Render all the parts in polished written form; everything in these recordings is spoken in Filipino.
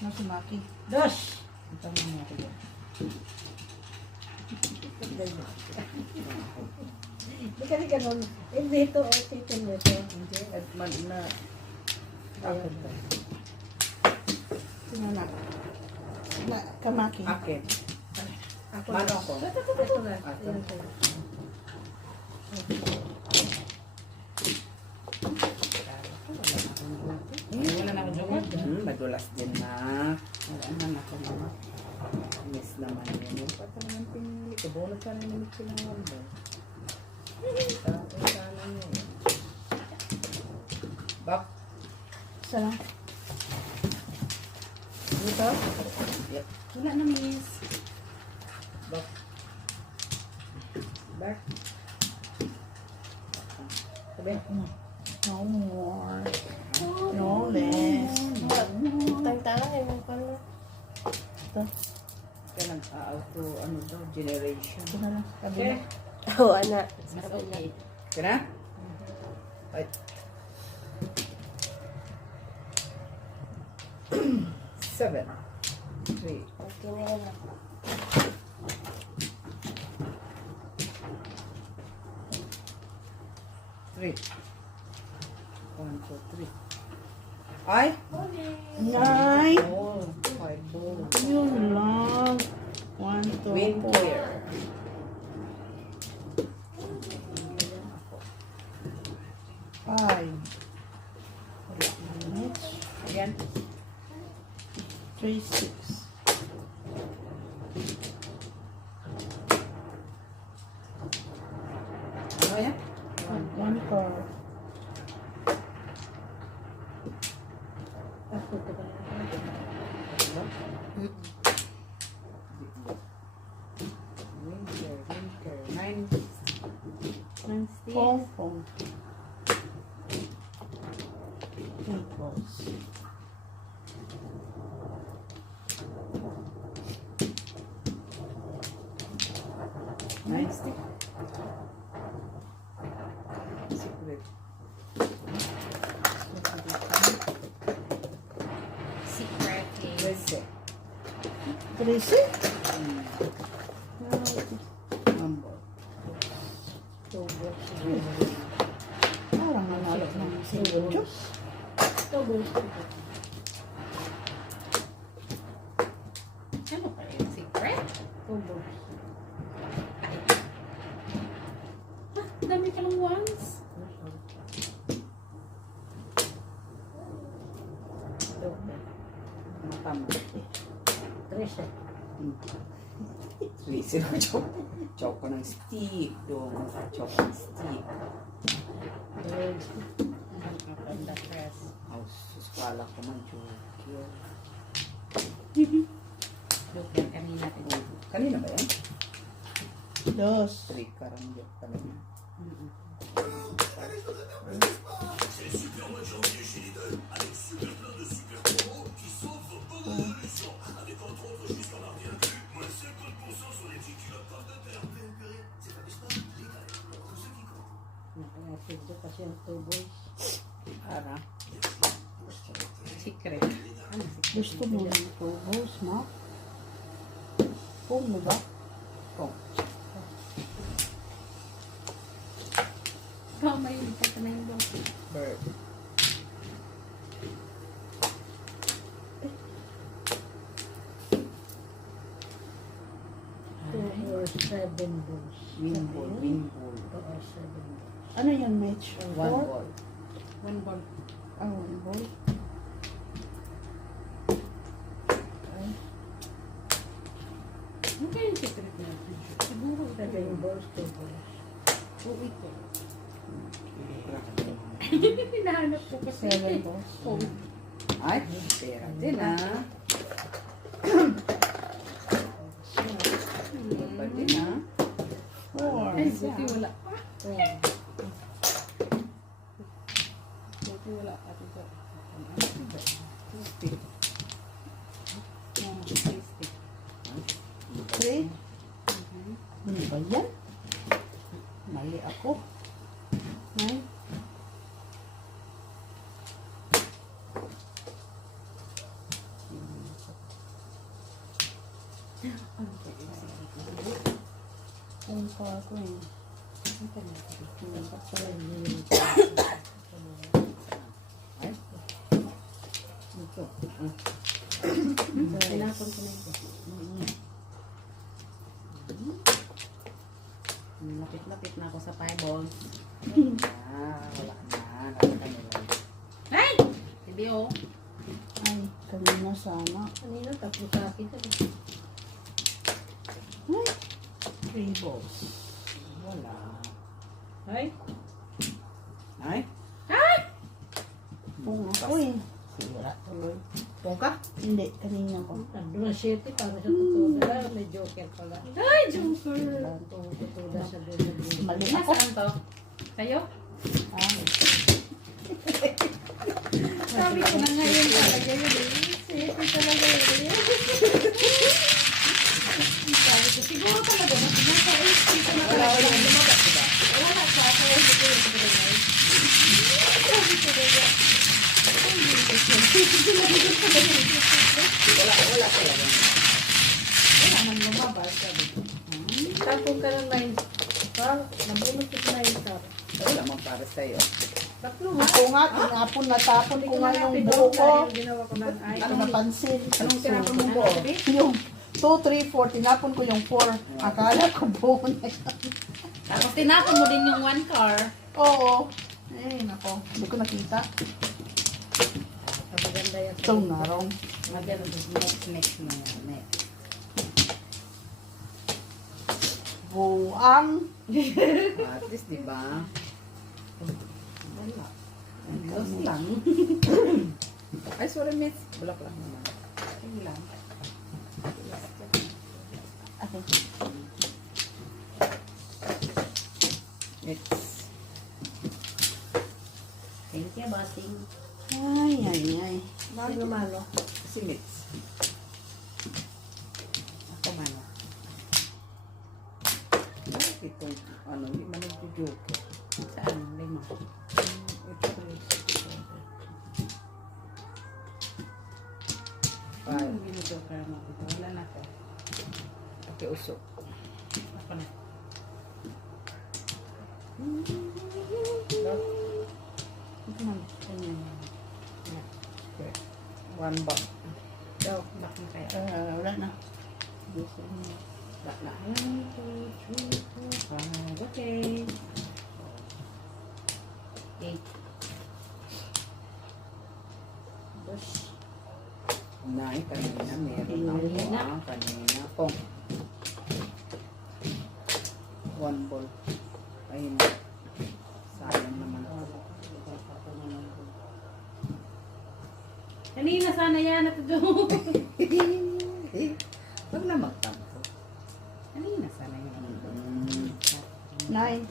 Masumaki. Dos! Ito mo natin yan. Hindi kasi ganun. Hindi ito, chicken nito. Hindi, at man na. Akin to. Sino na? Kamaki. Akin. Ako Mano na. ako? Ito na. Ato. Yan sa'yo. Wala na akong jungod. Madulas din na. Wala naman ako na. Miss naman yun. Yung pata naman pinili ko. Bunod ka na nimit ko ng wanda. Sana nyo yun. Bak. Isa lang. Dito? Yep. Wala na, miss. Bak. Back. Sabi. No more. No less. Tang-tangan yung pala. Ito. Kaya nag-auto, ano daw, generation. Ito na lang. Sabi Okay. na. Oo, anak. Mas okay. Kaya na? Ay. Seven. 3. Okay na yan. Three. 1, 2, 3. Ay! Nay! Oh, 5 ball. Yun lang. 1, 2, Win 4. player. Five. Minutes. Again. 3, 6. Ano yan? 1 card. Ako ito ba? Winter. 9. Phone, phone. 8 balls. Nine stick. Secret. Secret Let's see. 3, 6. Number. Parang nanalo ng single juice. Ano pa yun? Secret? Dami ka lang once. Tama. Trisha. 3 sila. Choke ko ng stick. Doon. Choke ng stick. On the press. Suskwala ko man. Joke. Look yan kanina. Kanina ba yan? Dos. 3 karangyot kanina. Nakakapigyo kasi yung tuboy. Ara. Secret. Ano secret? Gusto mo ng tubos, ma? Phone mo ba? Kung. Ikaw may lipat na yung bang. Bird. Or 7 balls. Win ball. Win ball. Oo, 7 balls. Ano yung match? 1 Four? ball. 1 ball. Ah, 1 ball. Okay. Ano kaya yung secret natin? Siguro 7 balls, 2 balls. Oo, ito. Hinahanap ko kasi. 7 balls. Oo. Ay, pera din ah. Pera din ah. 4. Ay, buti wala pa. Buti wala pa dito. Three. Ano ba yan? Mali ako. 9. Kung pa ako eh. Ay. Ito. Tinapon ko na ito. Lapit-lapit na ako sa eyeballs. Wala na. Ay! Hindi oh. Ay, kanina sana. Kanina, tapos sa akin. Ay, 3 balls. Wala. Ay, Ay? Kung ako eh. Wala tuloy. Kung ka? Hindi, kanina ko. nandun na 7 para sa totoo na. May joker pala. Ay, Joker! Totoo na sa dulo. Mali ako. Nasaan to? Kayo? Ay, Sabi ko na ngayon talaga yun eh. Safety talaga yun eh. Sabi ko, siguro talaga na nasa HP ka na talaga yung lumabas, diba? Wala sa ako yung siguro sa talaga. Sabi ko talaga. Wala talaga. Wala man lumabas, sabi ko. Tapon ka ng 9. Parang, nabunot ko sa 9 star. Wala man para sa'yo. Tatlo nga. ako nga, tinapon, natapon ko nga yung buo ko. Ginawa ko ng ay. Ano napansin? Anong tinapon mo buo? Yung 2, 3, 4, tinapon ko yung 4. Akala ko buo na yun. Tapos tinapon mo din yung 1 car. Oo. Eh, nako. Hindi ko nakita. Maganda yan. So, narong. Maganda. Next na yan. Next. Buang. At least, diba? Wala. Dos lang. Ay, sorry, miss. Bulak lang naman. Sige lang. Okay. Next. Thank you, bossing. Ay, ay, ay. Sino malo? Si Mitz. Ako man. Bakit itong, ano, hindi man nag-joke. Saan? Lima. Ito rin. Five. Hindi joke mo. Wala na ko. Pakiusok. Ako na. Ito na. Ganyan. Okay. One back. Daw, back na kaya. Wala na. Back na. 1, 2, 3, 4, 5. Okay. 8. Push. Nay, kanina meron ako. Kanina. Pong. 1 ball. Ayun. Sayang naman ako. Kanina sana yan at doon. Huwag na magtampo. Kanina sana yan. 9.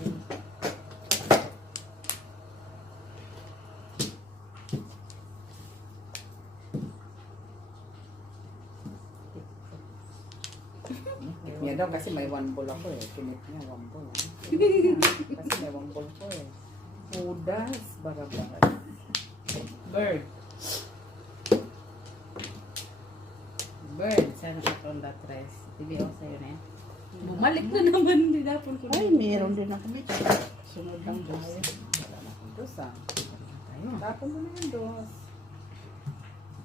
Niya daw kasi may 1 ball ako eh. Kinip niya 1 ball. Kasi may 1 ball ko eh. Udas. Barabar. Bird. Bird. Sana ka ronda 3. TBO sa'yo na yan. Bumalik na naman. Dinapon ko na. Ay, meron din ako dito. Sunod lang tayo. Wala na akong dos ah. Tapon mo na yung dos.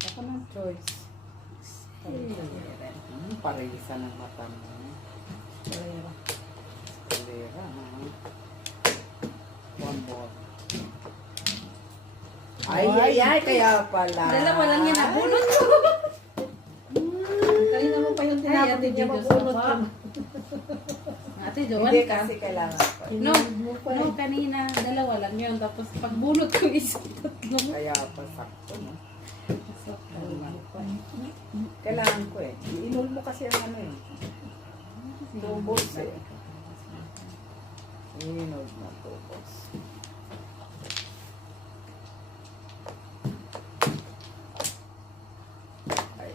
Ako ng choice. Parisa ng mata mo. Kalera. Kalera. 1 ball. Ay, kaya pala. Dalawa lang yan, nabunot ko. Kanina mo pa yung tinapon din niya mabunot ko. Ate Joan Hindi ka. kasi kailangan pa. No, kanina, dalawa lang yun. Tapos pagbunot ko isa tatlo. Kaya pa sakto, no? Sakto. Kailangan ko eh. Inul mo kasi ang ano eh. Tubos eh. Inul mo tubos. Ay.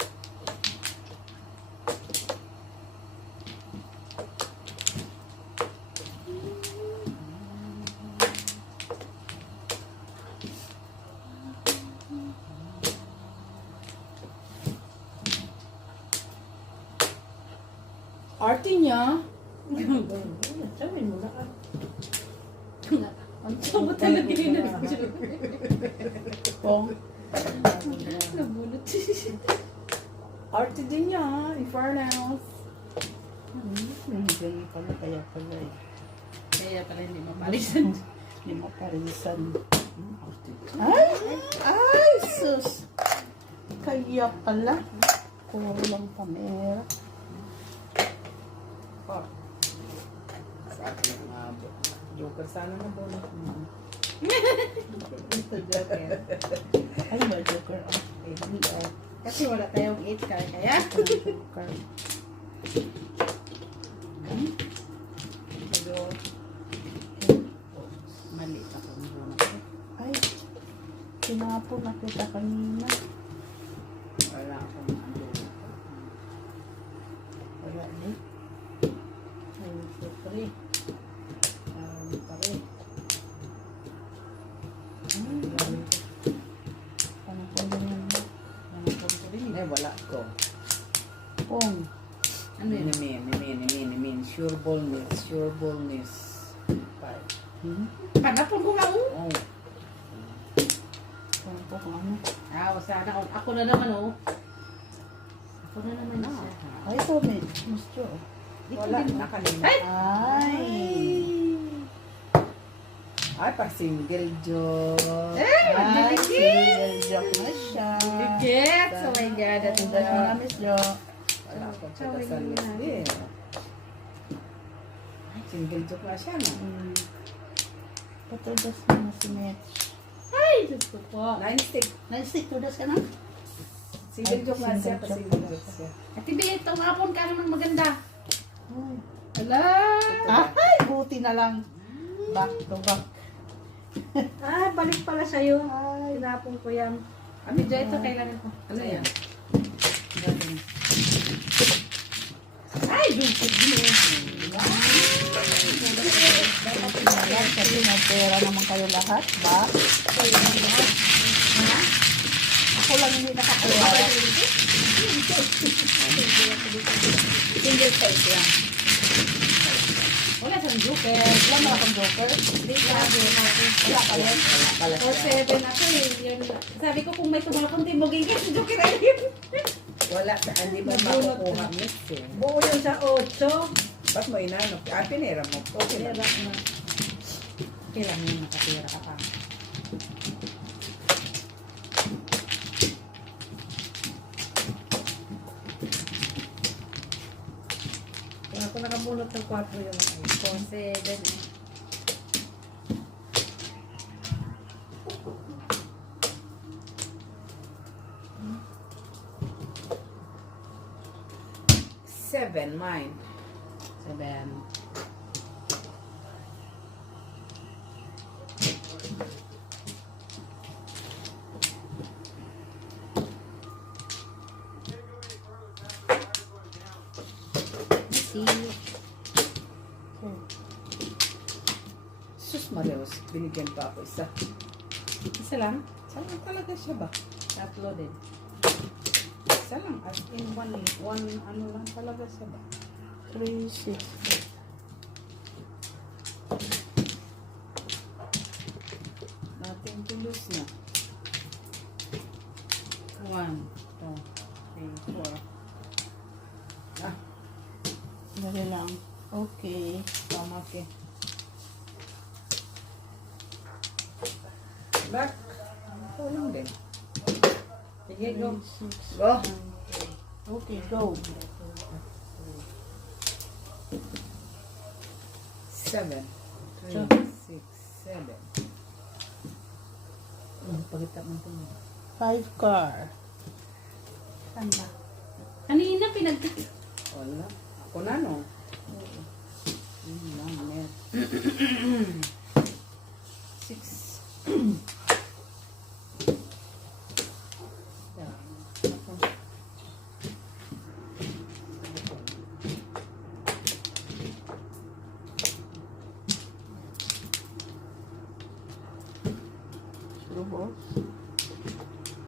Arte niya. Sabihin mo na ka. Ang Sama talaga yun. Pong. Nabulot. Arte din niya. In fairness. Ganyan pala, kaya pala eh. Kaya pala hindi mapalisan. Hindi maparisan. Arte. Ay, sus! Kaya pala. Puro lang kamera. Fuck. Sa akin nga. Joker sana na bonus mo. Ito joker. Ay, ba, Joker? Kasi wala tayong 8 card kaya. Joker. Pero mali ako ng bonus. Ay, tinapon na kita kanina. Wala akong ano. Wala din. Ay, sorry. Pa rin. Ano po ganyan? Nanapon ko rin eh. Wala ko. Pong. Ano yun? Nimin. Sure ballness. Five. Panapon ko nga Oh. Pong po kung ano. sana ako na naman Ako na naman siya. Ay, ito, may gusto. Wala na kanina. Ay! Ay, pa single joke. Ay, single joke na siya. Gets! Oh my God. That's Tugas mo na, Miss Jo. Wala ko sa list. Single joke na siya, no? Patudas mo na si Mitch. Ay, Diyos ko po. 96. Naisik, tudas ka na? Single joke na siya, pa single joke siya. Ate Bea, tumapon ka naman maganda. Ay. Hala! Ay, buti na lang. Back to back. Balik pala sa'yo. Ay, Tinapon ko yan. Medyo ito kailangan ko. Ano yan? Ay, dulcet din. dapat pinalag kasi may pera naman kayo lahat, ba? Ako lang hindi nakapera. Single size yan. Wala siyang joker. Wala na akong joker. Hindi ka Wala ka rin. Wala pala Or siya. 7 ako eh. Yan. Sabi ko kung may tumakunti mo, gigit si joker ayun. Wala, hindi mo Nabunot makukuha na. miss eh. Buo yun sa 8. Ba't mo inanok? Pinera mo. Okay Pera lang. na. Kailangan yung nakatira ka pa. Kaya ako nakabunot ng 4 yung 4, 7 eh. Seven, mine. 7. See? Sus Marios, binigyan pa ako isa. Isa lang? Saan talaga siya ba? Tatlo din. Isa lang. As in one ano lang talaga siya ba? 3, 6. Nothing to lose na. 1, 2, 3, 4. Ah, Dali lang. Okay. tama ke. Back. Ito lang din. Sige, go. 6. Go. Okay, go. 7. 3, So- 6, 7. Pagkita mo ito. 5 car. Saan ba? Kanina pinagtik. Wala. Ako na no. Lang, net. 6.